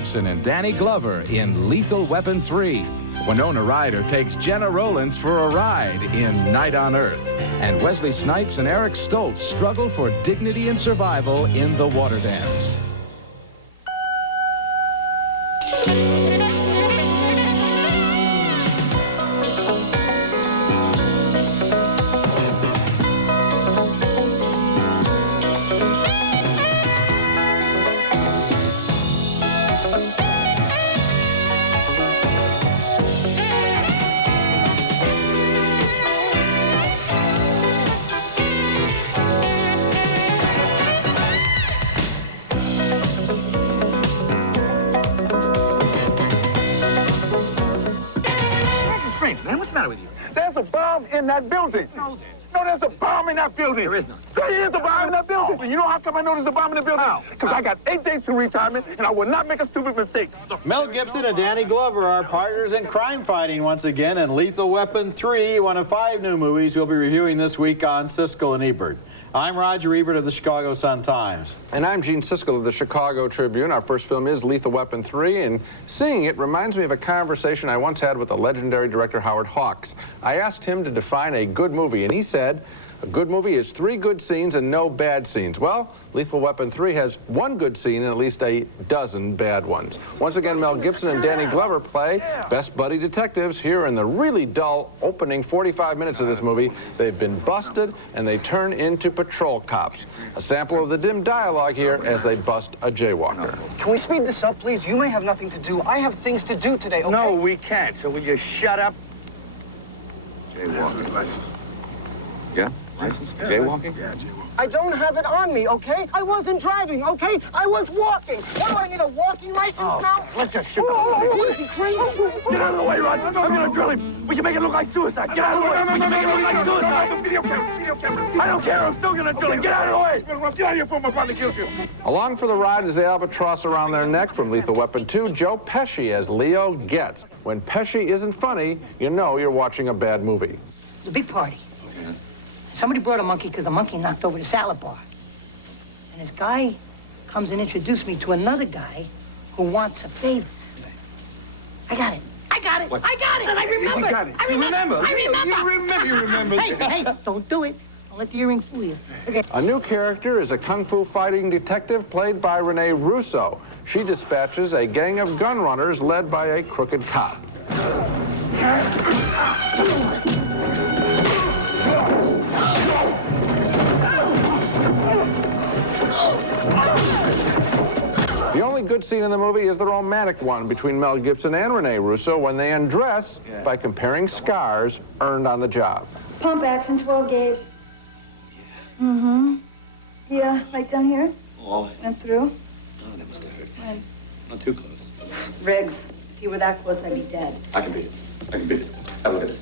Gibson and Danny Glover in Lethal Weapon 3. Winona Ryder takes Jenna Rollins for a ride in Night on Earth. And Wesley Snipes and Eric Stoltz struggle for dignity and survival in The Water Dance. Man, what's the matter with you? There's a bomb in that building. No, there's a bomb in that building. There is none. There is a bomb in that building. Oh. You know how come I know there's a bomb in the building? Because I got 8 days to retirement, and I will not make a stupid mistake. Mel Gibson and Danny Glover are partners in crime fighting once again in Lethal Weapon 3, one of 5 new movies we'll be reviewing this week on Siskel and Ebert. I'm Roger Ebert of the Chicago Sun-Times. And I'm Gene Siskel of the Chicago Tribune. Our first film is Lethal Weapon 3, and seeing it reminds me of a conversation I once had with the legendary director Howard Hawks. I asked him to define a good movie, and he said, a good movie is 3 good scenes and no bad scenes. Well, Lethal Weapon 3 has 1 good scene and at least a dozen bad ones. Once again, Mel Gibson and Danny Glover play best buddy detectives here in the really dull opening 45 minutes of this movie. They've been busted and they turn into patrol cops. A sample of the dim dialogue here as they bust a jaywalker. Can we speed this up, please? You may have nothing to do. I have things to do today, okay? No, we can't. So will you shut up? Jaywalking license. Yeah? License? Jaywalking? Yeah, jaywalking. I don't have it on me, okay? I wasn't driving, okay? I was walking. What do I need, a walking license now? Let's just shoot him. Is he crazy? Get out of the way, Roger. I'm going to drill him. We can make it look like suicide. Get out of the way. We can make it look like suicide. Video camera. I don't care. I'm still going to drill him. Get out of the way. Get out of here before my brother kills you. Along for the ride is the albatross around their neck from Lethal Weapon 2, Joe Pesci as Leo Getz. When Pesci isn't funny, you know you're watching a bad movie. It's a big party. Somebody brought a monkey because the monkey knocked over the salad bar. And this guy comes and introduced me to another guy who wants a favor. I got it. I got it. What? I got it. And I remember. You got it. I remember. You remember. Hey, don't do it. Don't let the earring fool you. Okay. A new character is a kung fu fighting detective played by Renee Russo. She dispatches a gang of gun runners led by a crooked cop. The only good scene in the movie is the romantic one between Mel Gibson and Renee Russo when they undress by comparing scars earned on the job. Pump action, 12 gauge. Yeah. Mm-hmm. Yeah, right down here. Oh, Went through. oh, that must have hurt. When? Not too close. Riggs, if you were that close, I'd be dead. I can beat it. I can beat it. Have a look at it.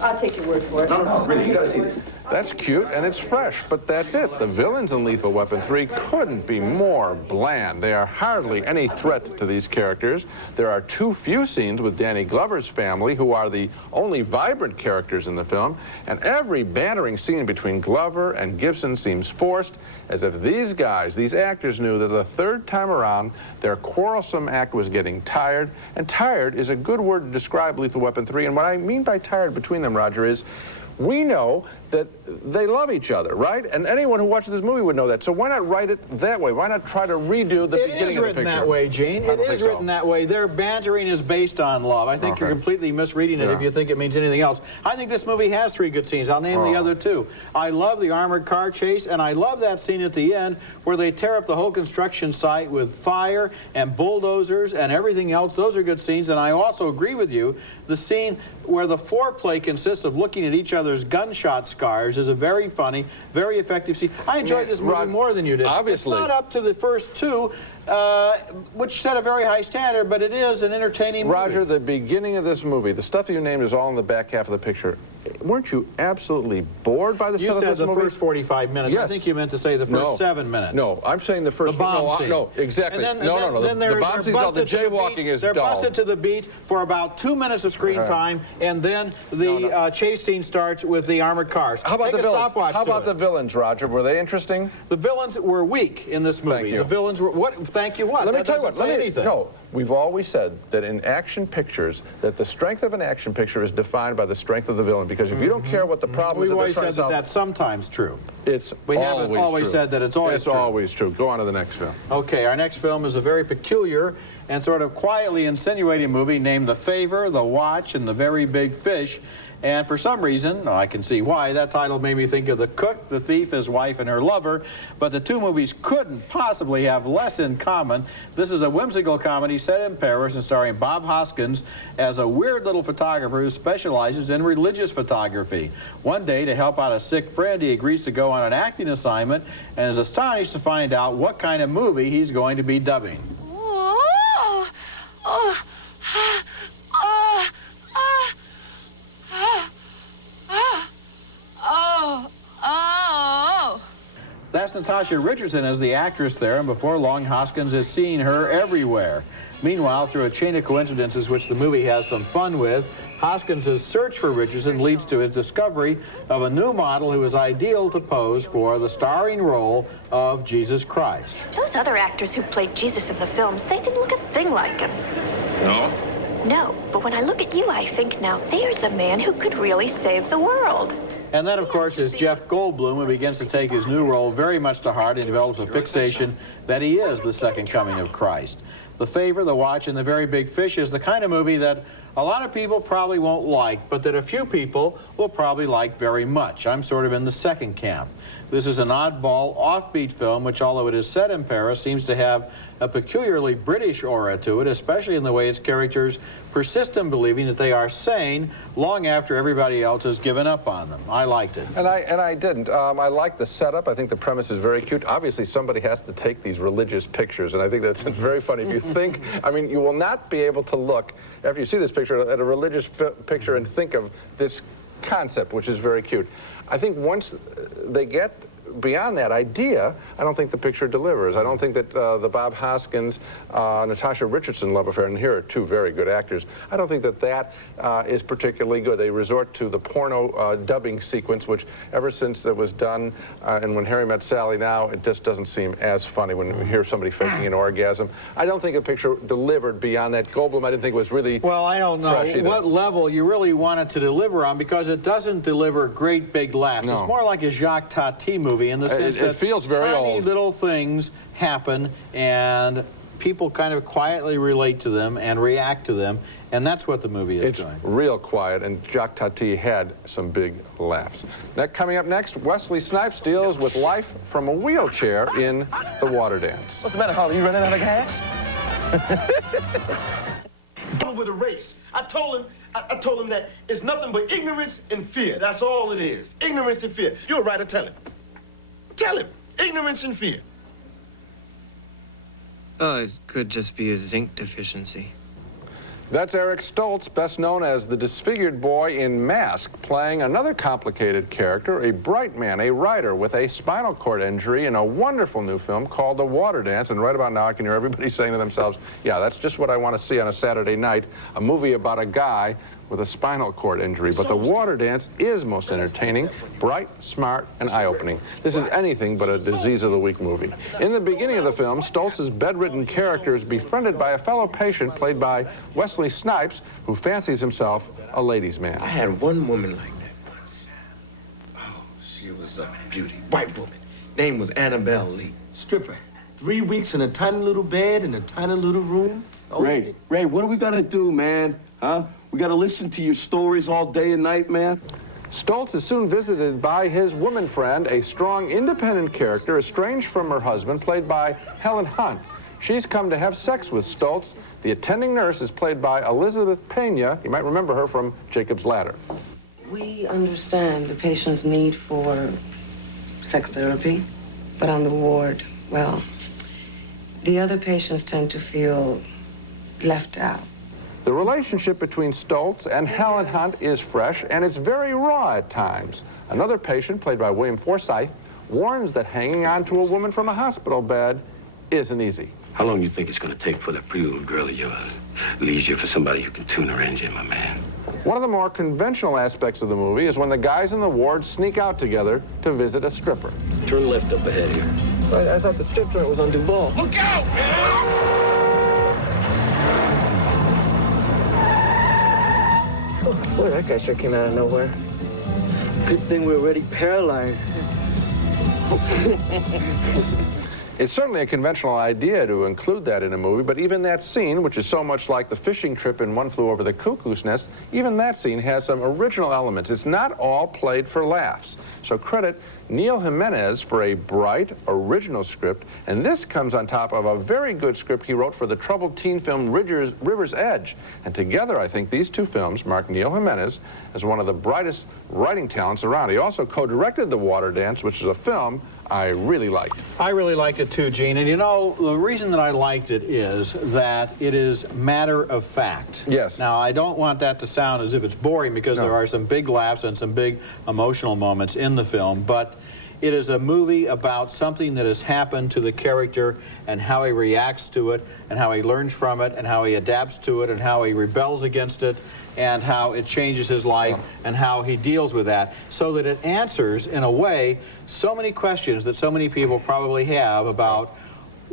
I'll take your word for it. No, really, you gotta see this. That's cute and it's fresh, but that's it. The villains in Lethal Weapon 3 couldn't be more bland. They are hardly any threat to these characters. There are too few scenes with Danny Glover's family, who are the only vibrant characters in the film, and every bantering scene between Glover and Gibson seems forced, as if these guys, these actors, knew that the third time around, their quarrelsome act was getting tired, and tired is a good word to describe Lethal Weapon 3, and what I mean by tired between them, Roger, is we know that they love each other, right? And anyone who watches this movie would know that. So why not write it that way? Why not try to redo the beginning of the picture? It is written that way, Gene. It is written that way. Their bantering is based on love. I think you're completely misreading it if you think it means anything else. I think this movie has 3 good scenes. I'll name the other 2. I love the armored car chase, and I love that scene at the end where they tear up the whole construction site with fire and bulldozers and everything else. Those are good scenes, and I also agree with you. The scene where the foreplay consists of looking at each other's gunshot scars is a very funny, very effective scene. I enjoyed this movie more than you did. Obviously. It's not up to the first 2, which set a very high standard, but it is an entertaining movie. Roger, the beginning of this movie, the stuff you named is all in the back half of the picture. weren't you absolutely bored by the You set of said this the movie? first 45 minutes. Yes. I think you meant to say the first 7 minutes. No, I'm saying the first... The bomb scene. No, exactly. And then, no. The bomb scene, the jaywalking is dull. They're busted to the beat for about 2 minutes of screen time, and then the chase scene starts with the armored cars. How about Take the a villains? stopwatch How to about it. the villains, Roger? Were they interesting? The villains were weak in this movie. Thank you. The villains were... What? Thank you what? Let me That tell you doesn't what. say anything. No, we've always said that in action pictures, that the strength of an action picture is defined by the strength of the villain. Because if you don't care what the problem is, We've that always they're said trying that to that's sometimes true. It's We haven't always true. said that it's always true. It's always true. Go on to the next film. Okay, our next film is a very peculiar and sort of quietly insinuating movie named The Favor, The Watch, and The Very Big Fish. And for some reason, I can see why, that title made me think of The Cook, The Thief, His Wife, and Her Lover. But the two movies couldn't possibly have less in common. This is a whimsical comedy set in Paris and starring Bob Hoskins as a weird little photographer who specializes in religious photography. One day, to help out a sick friend, he agrees to go on an acting assignment and is astonished to find out what kind of movie he's going to be dubbing. That's Natasha Richardson as the actress there, and before long, Hoskins is seeing her everywhere. Meanwhile, through a chain of coincidences which the movie has some fun with, Hoskins' search for Richardson leads to his discovery of a new model who is ideal to pose for the starring role of Jesus Christ. Those other actors who played Jesus in the films, they didn't look a thing like him. No? No, but when I look at you, I think now there's a man who could really save the world. And that, of course, is Jeff Goldblum, who begins to take his new role very much to heart and develops a fixation that he is the second coming of Christ. The Favor, The Watch, and The Very Big Fish is the kind of movie that a lot of people probably won't like, but that a few people will probably like very much. I'm sort of in the second camp. This is an oddball, offbeat film, which, although it is set in Paris, seems to have a peculiarly British aura to it, especially in the way its characters persist in believing that they are sane long after everybody else has given up on them. I liked it. And I didn't. I like the setup. I think the premise is very cute. Obviously, somebody has to take these religious pictures, and I think that's very funny. If you think, I mean, you will not be able to look, after you see this picture, at a religious picture and think of this concept, which is very cute. I think once they get beyond that idea, I don't think the picture delivers. I don't think that the Bob Hoskins, Natasha Richardson love affair, and here are two very good actors, I don't think that that is particularly good. They resort to the porno dubbing sequence, which ever since it was done, and When Harry Met Sally now, it just doesn't seem as funny when we hear somebody faking an orgasm. I don't think the picture delivered beyond that. Goldblum, I didn't think was really Well, I don't know what level you really want it to deliver on, because it doesn't deliver great big laughs. No. It's more like a Jacques Tati movie in the sense that it feels very tiny old. little things happen and people kind of quietly relate to them and react to them, and that's what the movie is doing. It's real quiet, and Jacques Tati had some big laughs. Coming up next, Wesley Snipes deals with life from a wheelchair in The Water Dance. What's the matter, Harley? You running out of gas? Done with a race. I told him that it's nothing but ignorance and fear. That's all it is. Ignorance and fear. You're right to tell him. Tell him. Ignorance and fear. Oh, it could just be a zinc deficiency. That's Eric Stoltz, best known as the disfigured boy in Mask, playing another complicated character, a bright man, a writer with a spinal cord injury in a wonderful new film called The Water Dance. And right about now, I can hear everybody saying to themselves, yeah, that's just what I want to see on a Saturday night, a movie about a guy with a spinal cord injury. But The Water Dance is most entertaining, bright, smart, and eye-opening. This is anything but a Disease of the Week movie. In the beginning of the film, Stoltz's bedridden character is befriended by a fellow patient played by Wesley Snipes, who fancies himself a ladies' man. I had one woman like that once. Oh, she was a beauty. White woman. Name was Annabelle Lee. Stripper. 3 weeks in a tiny little bed in a tiny little room. Oh, Ray, what are we gonna do, man? Huh? We gotta listen to your stories all day and night, man? Stoltz is soon visited by his woman friend, a strong, independent character estranged from her husband, played by Helen Hunt. She's come to have sex with Stoltz. The attending nurse is played by Elizabeth Pena. You might remember her from Jacob's Ladder. We understand the patient's need for sex therapy, but on the ward, well, the other patients tend to feel left out. The relationship between Stoltz and Helen Hunt is fresh, and it's very raw at times. Another patient, played by William Forsythe, warns that hanging on to a woman from a hospital bed isn't easy. How long do you think it's going to take for that pretty little girl of yours leaves you for somebody who can tune her engine, my man? One of the more conventional aspects of the movie is when the guys in the ward sneak out together to visit a stripper. Turn left up ahead here. I thought the strip joint was on Duval. Look out, man! Boy, that guy sure came out of nowhere. Good thing we're already paralyzed. It's certainly a conventional idea to include that in a movie, but even that scene, which is so much like the fishing trip in One Flew Over the Cuckoo's Nest, even that scene has some original elements. It's not all played for laughs. So credit Neil Jimenez for a bright, original script, and this comes on top of a very good script he wrote for the troubled teen film River's Edge. And together, I think these two films mark Neil Jimenez as one of the brightest writing talents around. He also co-directed The Water Dance, which is a film I really liked. I really liked it too, Gene. And you know, the reason that I liked it is that it is matter of fact. Yes. Now, I don't want that to sound as if it's boring, because there are some big laughs and some big emotional moments in the film, but it is a movie about something that has happened to the character and how he reacts to it and how he learns from it and how he adapts to it and how he rebels against it and how it changes his life and how he deals with that, so that it answers, in a way, so many questions that so many people probably have about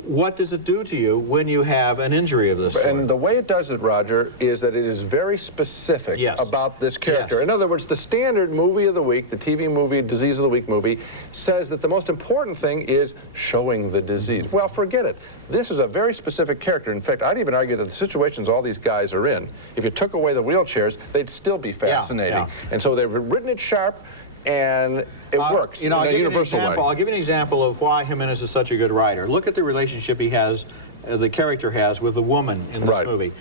what does it do to you when you have an injury of this sort. And the way it does it, Roger, is that it is very specific about this character. In other words, the standard movie of the week, the TV movie, Disease of the Week movie, says that the most important thing is showing the disease. Well, forget it. This is a very specific character. In fact, I'd even argue that the situations all these guys are in, if you took away the wheelchairs, they'd still be fascinating. And so they've written it sharp, and it works in a universal way. I'll give you an example of why Jimenez is such a good writer. Look at the relationship he has, the character has with the woman in this movie.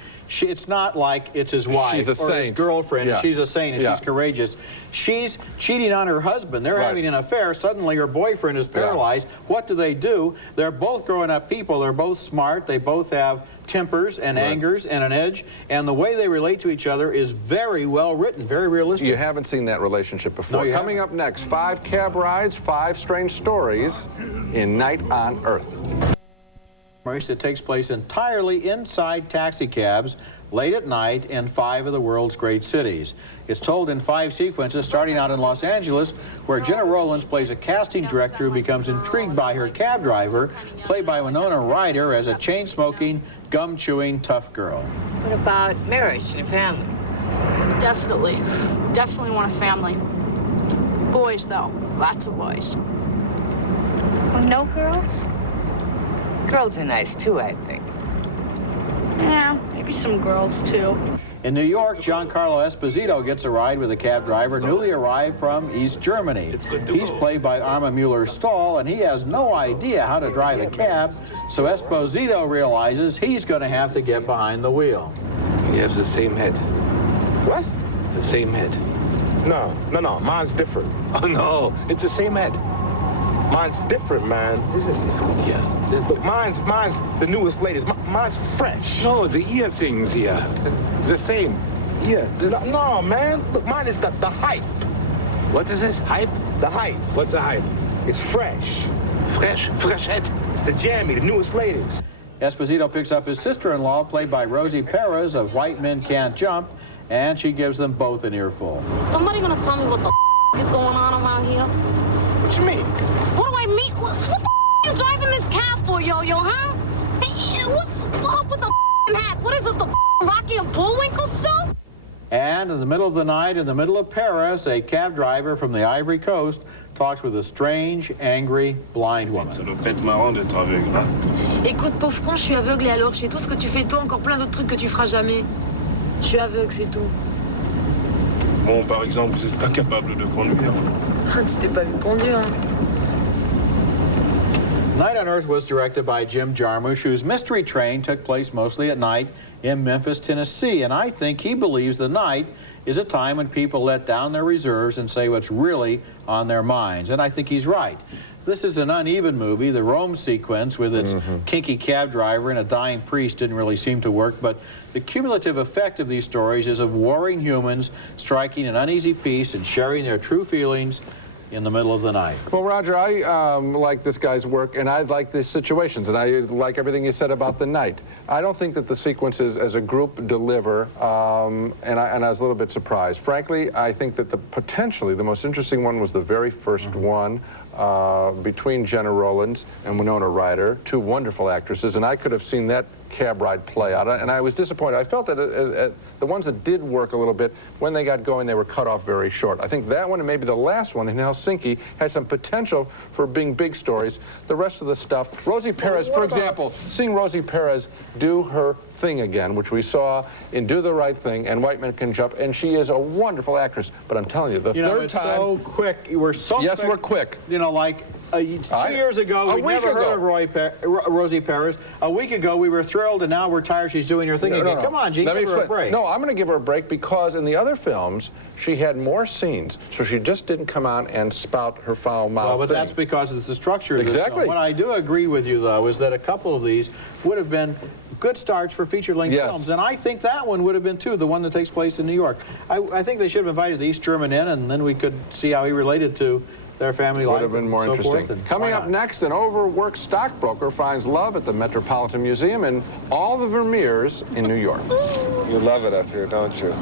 It's not like it's his wife or his girlfriend, and she's a saint, and she's courageous. She's cheating on her husband. They're having an affair. Suddenly her boyfriend is paralyzed. What do? They're both growing up people. They're both smart. They both have tempers and angers and an edge, and the way they relate to each other is very well written, very realistic. You haven't seen that relationship before. No, Coming up next, 5 cab rides, 5 strange stories in Night on Earth. It takes place entirely inside taxi cabs late at night in 5 of the world's great cities. It's told in 5 sequences, starting out in Los Angeles, where Jenna Rollins plays a casting director who becomes intrigued by her cab driver, played by Winona Ryder, as a chain-smoking, gum-chewing tough girl. What about marriage and a family? Definitely. Definitely want a family. Boys, though. Lots of boys. Well, no girls? Girls are nice, too, I think. Yeah, maybe some girls, too. In New York, Giancarlo Esposito gets a ride with a cab driver newly arrived from East Germany. He's played by Arma Mueller-Stahl, and he has no idea how to drive a cab, so Esposito realizes he's going to have to get behind the wheel. He has the same head. What? The same head. No, mine's different. Oh, no, it's the same head. Mine's different, man. This is different, yeah. Look, mine's the newest, latest. Mine's fresh. No, the ear things here. The same. Here. No, man. Look, mine is the hype. What is this? Hype? The hype. What's the hype? It's fresh. Fresh head. It's the jammy, the newest, latest. Esposito picks up his sister-in-law, played by Rosie Perez of White Men Can't Jump, and she gives them both an earful. Is somebody gonna tell me what the is going on around here? What you mean? What do I mean? What the are you driving this cab for, yo-yo, huh? Hey, what's up with the hats? What is this, the Rocky and Bullwinkle show? And in the middle of the night, in the middle of Paris, a cab driver from the Ivory Coast talks with a strange, angry, blind woman. Ça doit pas être marrant d'être aveugle, hein? Écoute, pauvre con, je suis aveugle et alors je fais tout ce que tu fais toi, encore plein d'autres trucs que tu feras jamais. Je suis aveugle, c'est tout. Bon, par exemple, vous n'êtes pas capable de conduire. Ah, tu t'es pas vu conduire, hein? Night on Earth was directed by Jim Jarmusch, whose Mystery Train took place mostly at night in Memphis, Tennessee. And I think he believes the night is a time when people let down their reserves and say what's really on their minds. And I think he's right. This is an uneven movie. The Rome sequence with its kinky cab driver and a dying priest didn't really seem to work, but the cumulative effect of these stories is of warring humans striking an uneasy peace and sharing their true feelings in the middle of the night. Well, Roger, I like this guy's work, and I like the situations, and I like everything you said about the night. I don't think that the sequences as a group deliver, and I was a little bit surprised. Frankly, I think that potentially the most interesting one was the very first one, between Jenna Rollins and Winona Ryder, two wonderful actresses, and I could have seen that cab ride play out, and I was disappointed. I felt that the ones that did work a little bit, when they got going, they were cut off very short. I think that one and maybe the last one in Helsinki had some potential for being big stories. The rest of the stuff, Rosie Perez, for example, seeing Rosie Perez do her thing again, which we saw in Do the Right Thing and White Men Can Jump, and she is a wonderful actress. But I'm telling you, the third time... so quick. We're so yes, quick. We're quick. You know, like 2 years ago, we never heard of Rosie Perez. A week ago, we were thrilled, and now we're tired she's doing her thing again. Come on, Gene, give her a break. No, I'm going to give her a break because in the other films, she had more scenes, so she just didn't come out and spout her foul mouth Well, but thing. that's because it's the structure of this Exactly. film. What I do agree with you, though, is that a couple of these would have been good starts for feature-length films, and I think that one would have been, too, the one that takes place in New York. I think they should have invited the East German in, and then we could see how he related to their family life. Would have been more interesting. Coming up next, an overworked stockbroker finds love at the Metropolitan Museum and all the Vermeers in New York. You love it up here, don't you?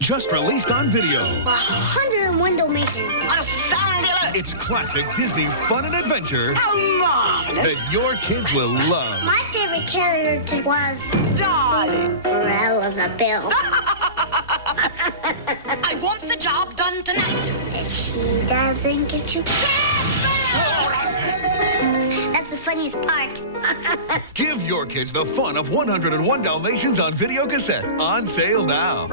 Just released on video. 101 Dalmatians. A sound It's classic Disney fun and adventure. Oh, marvelous. That your kids will love. My favorite character was Darling. Morale the Bill. I want the job done tonight. If she doesn't get you... That's the funniest part. Give your kids the fun of 101 Dalmatians on video cassette. On sale now.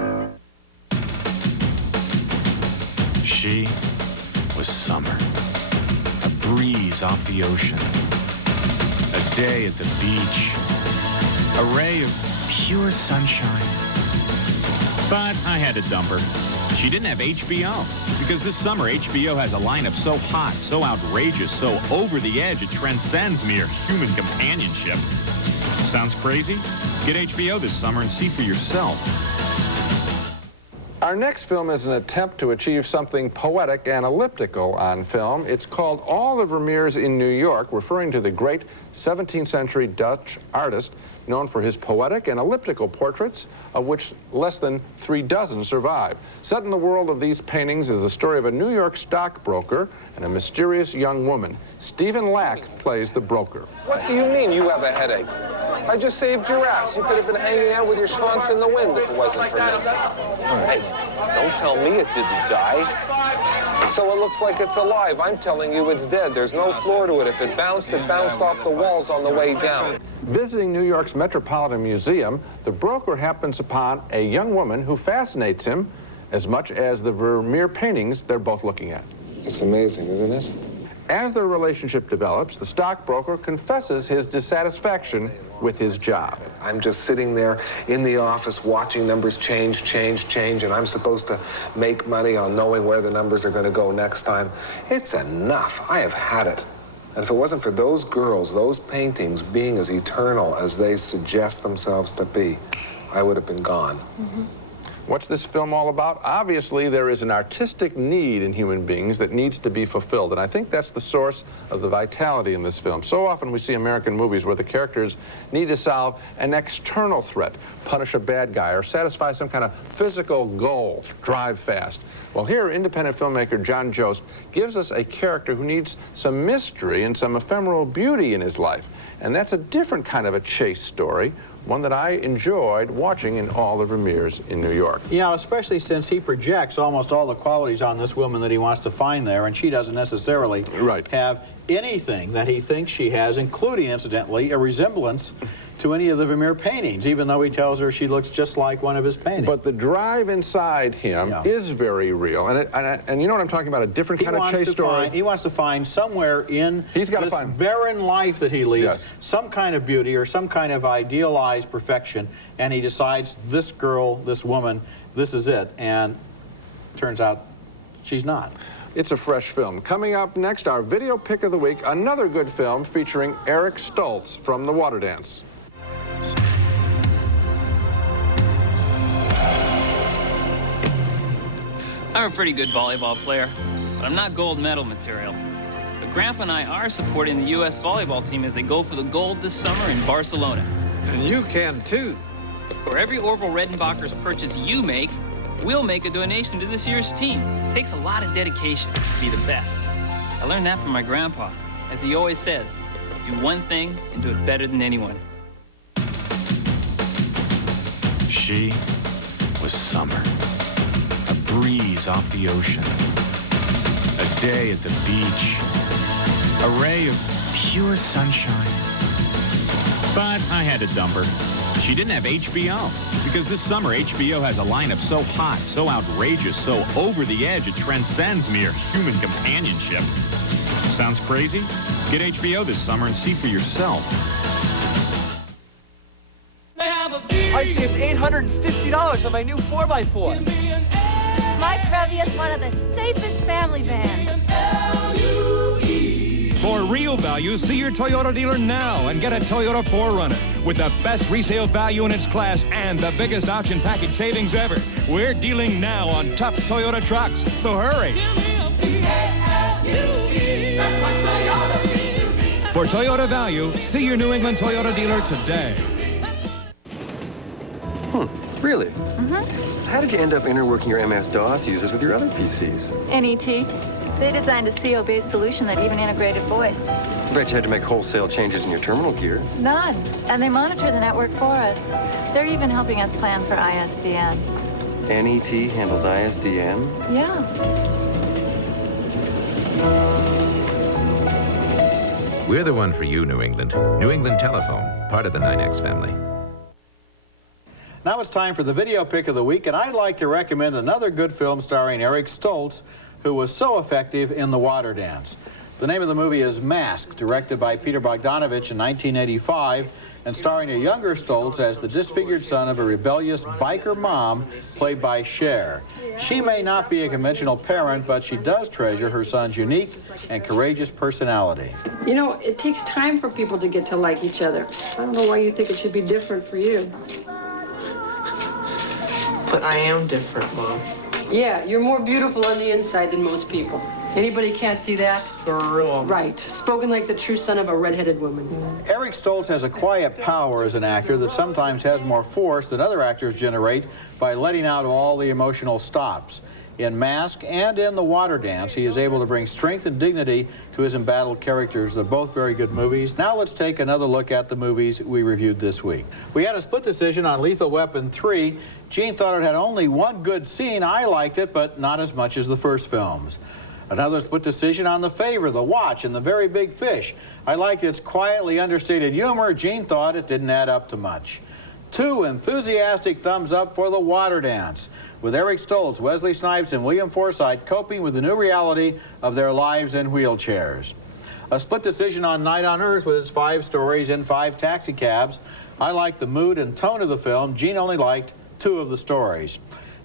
She was summer. A breeze off the ocean. A day at the beach. A ray of pure sunshine. But I had to dump her. She didn't have HBO, because this summer HBO has a lineup so hot, so outrageous, so over the edge, it transcends mere human companionship. Sounds crazy? Get HBO this summer and see for yourself. Our next film is an attempt to achieve something poetic and elliptical on film. It's called All the Vermeers in New York, referring to the great 17th century Dutch artist known for his poetic and elliptical portraits, of which less than 3 dozen survive. Set in the world of these paintings is the story of a New York stockbroker and a mysterious young woman. Stephen Lack plays the broker. What do you mean you have a headache? I just saved your ass. You could have been hanging out with your schwanz in the wind if it wasn't for me. Hey, don't tell me it didn't die. So it looks like it's alive. I'm telling you it's dead. There's no floor to it. If it bounced off the walls on the way down. Visiting New York's Metropolitan Museum, the broker happens upon a young woman who fascinates him as much as the Vermeer paintings they're both looking at. It's amazing, isn't it? As their relationship develops, the stockbroker confesses his dissatisfaction with his job. I'm just sitting there in the office watching numbers change, and I'm supposed to make money on knowing where the numbers are going to go next time. It's enough. I have had it. And if it wasn't for those girls, those paintings being as eternal as they suggest themselves to be, I would have been gone. What's this film all about? Obviously, there is an artistic need in human beings that needs to be fulfilled, and I think that's the source of the vitality in this film. So often we see American movies where the characters need to solve an external threat, punish a bad guy, or satisfy some kind of physical goal, drive fast. Well, here, independent filmmaker John Jost gives us a character who needs some mystery and some ephemeral beauty in his life, and that's a different kind of a chase story, one that I enjoyed watching in All the Vermeers in New York. Yeah, especially since he projects almost all the qualities on this woman that he wants to find there, and she doesn't necessarily have anything that he thinks she has, including, incidentally, a resemblance to any of the Vermeer paintings, even though he tells her she looks just like one of his paintings. But the drive inside him is very real, and you know what I'm talking about, a different kind of chase story. He wants to find somewhere in this barren life that he leads some kind of beauty or some kind of idealized perfection, and he decides this girl, this woman, this is it, and turns out she's not. It's a fresh film. Coming up next, our video pick of the week, another good film featuring Eric Stoltz from The Water Dance. I'm a pretty good volleyball player, but I'm not gold medal material. But Grandpa and I are supporting the U.S. volleyball team as they go for the gold this summer in Barcelona. And you can too. For every Orville Redenbacher's purchase you make, we'll make a donation to this year's team. It takes a lot of dedication to be the best. I learned that from my grandpa. As he always says, do one thing and do it better than anyone. She was summer. A breeze off the ocean. A day at the beach. A ray of pure sunshine. But I had to dump her. She didn't have HBO, because this summer HBO has a lineup so hot, so outrageous, so over the edge, it transcends mere human companionship. Sounds crazy? Get HBO this summer and see for yourself. I saved $850 on my new 4x4. My Previa is one of the safest family vans. For real value, see your Toyota dealer now and get a Toyota 4Runner with the best resale value in its class and the biggest option package savings ever. We're dealing now on tough Toyota trucks, so hurry. For Toyota value, see your New England Toyota dealer today. Really? Mm-hmm. How did you end up interworking your MS-DOS users with your other PCs? NET. They designed a CO-based solution that even integrated voice. I bet you had to make wholesale changes in your terminal gear. None. And they monitor the network for us. They're even helping us plan for ISDN. NET handles ISDN? Yeah. We're the one for you, New England. New England Telephone, part of the 9X family. Now it's time for the video pick of the week, and I'd like to recommend another good film starring Eric Stoltz, who was so effective in The Water Dance. The name of the movie is Mask, directed by Peter Bogdanovich in 1985, and starring a younger Stoltz as the disfigured son of a rebellious biker mom, played by Cher. She may not be a conventional parent, but she does treasure her son's unique and courageous personality. You know, it takes time for people to get to like each other. I don't know why you think it should be different for you. But I am different, Mom. Yeah, you're more beautiful on the inside than most people. Anybody can't see that? Girl. Right. Spoken like the true son of a red-headed woman. Eric Stoltz has a quiet power as an actor that sometimes has more force than other actors generate by letting out all the emotional stops. In Mask and in The Water Dance, he is able to bring strength and dignity to his embattled characters. They're both very good movies. Now let's take another look at the movies we reviewed this week. We had a split decision on Lethal Weapon 3. Gene thought it had only one good scene. I liked it, but not as much as the first films. Another split decision on The Favor, The Watch, and The Very Big Fish. I liked its quietly understated humor. Gene thought it didn't add up to much. 2 enthusiastic thumbs up for The Water Dance, with Eric Stoltz, Wesley Snipes, and William Forsythe coping with the new reality of their lives in wheelchairs. A split decision on Night on Earth with its 5 stories and 5 taxicabs. I liked the mood and tone of the film. Gene only liked 2 of the stories.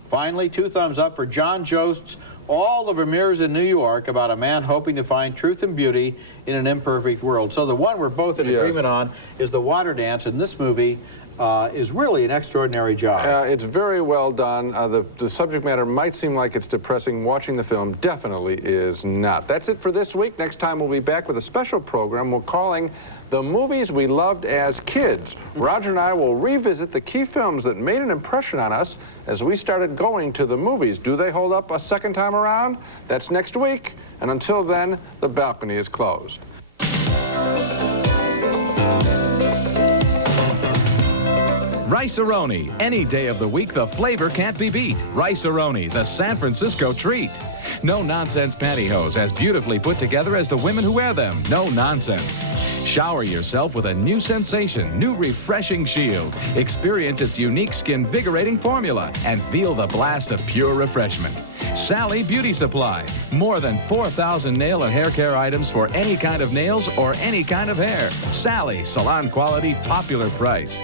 Finally, 2 thumbs up for John Jost's All the Premieres in New York, about a man hoping to find truth and beauty in an imperfect world. So the one we're both in agreement on is The Water Dance, and this movie is really an extraordinary job. It's very well done. The subject matter might seem like it's depressing. Watching the film definitely is not. That's it for this week. Next time we'll be back with a special program we're calling The Movies We Loved as Kids. Roger and I will revisit the key films that made an impression on us as we started going to the movies. Do they hold up a second time around? That's next week. And until then, the balcony is closed. Rice-A-Roni. Any day of the week, the flavor can't be beat. Rice-A-Roni, the San Francisco treat. No-nonsense pantyhose, as beautifully put together as the women who wear them. No nonsense. Shower yourself with a new sensation, new refreshing shield. Experience its unique skin-vigorating formula and feel the blast of pure refreshment. Sally Beauty Supply. More than 4,000 nail and hair care items for any kind of nails or any kind of hair. Sally, salon quality, popular price.